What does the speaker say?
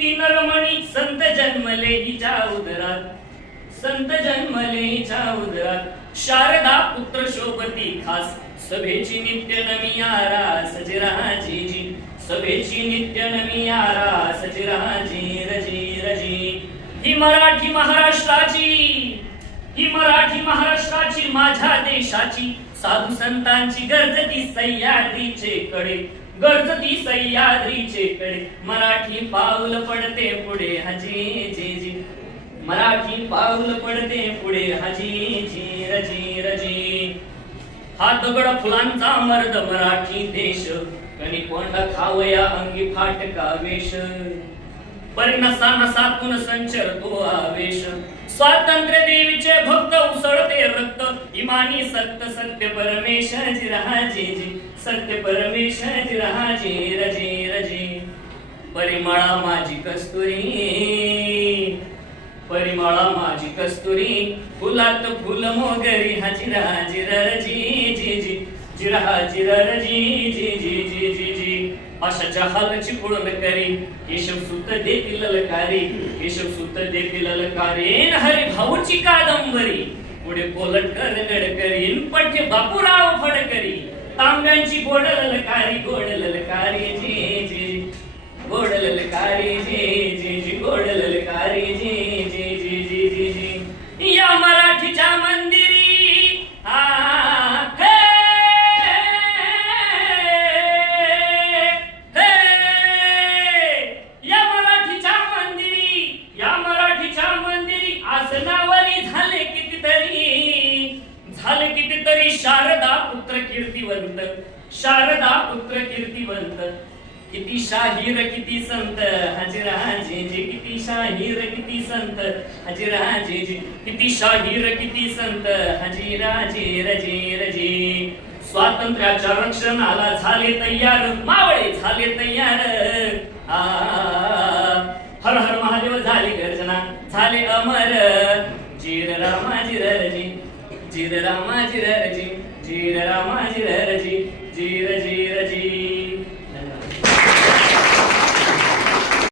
किती नरमणी संत जन्मले हिच्या उदरात, संत जन्मले हिच्या उदरात. शारदा पुत्र शोभती खास, सभेची नित्य नमी आरास जिराजीजी, सभेची नित्य नमी आरास जिराजी रजी रजी. ही मराठी महाराष्ट्राची, ही मराठी महाराष्ट्राची, माझ्या देशाची, साधू संतांची गरजती सह्याद्रीचे कडे, गरजती सह्याद्रीचे कडे. मराठी पाऊल पडते पुढे हजी जी जी, मराठी पाऊल पडते पुढे हजी जी रजी रजी. हा दगड फुलांचा मर्द मराठी देश, कणी कोंडा खावया अंगी फाटका वेश. परिणसा नसातून संचरतो आवेश, स्वातंत्र्य देवीचे भक्त उसळते रक्त. इमानी सत्य सत्य परमेश जिराजी जी, सत्य परमेश जिराजी रजी रजी. परिमळा माझी कस्तुरी, परिमळा माझी कस्तुरी, फुलात फुल मोगरी हजिराजी रजी जी जी, जिराजी रजी जी जी जी जी जी. अशाच्या हालची पुळण करी, केशवसूत देखील ललकारी, केशवसूत देखील ललकारी. हरी भाऊची कादंबरी, पुढे कोलटकर गडकरी, पठ्य बापूराव फडकरी. तांब्यांची गोड ललकारी, गोड ललकारी जी जी, गोड ललकारी जी जी जी, गोड ललकारी जी जी जी जी जी जी. या मराठीच्या मंदिरी शारदा पुत्र कीर्तिवंत, शारदा पुत्र कीर्तिवंत. किती शाहीर किती संत हजिराजी जी, किती शाहीर किती संत हजिराजी जी, किती शाहीर किती संत हजिराजी रजी रजी. स्वातंत्र्याच्या रक्षणाला झाले तयार, मावळे झाले तयार. हर हर महादेव झाले गर्जना, झाले अमर. जीर रामा जिरजी, जीर रामा जिरजी, जीर रामा जिरजी, जीर जीर जी.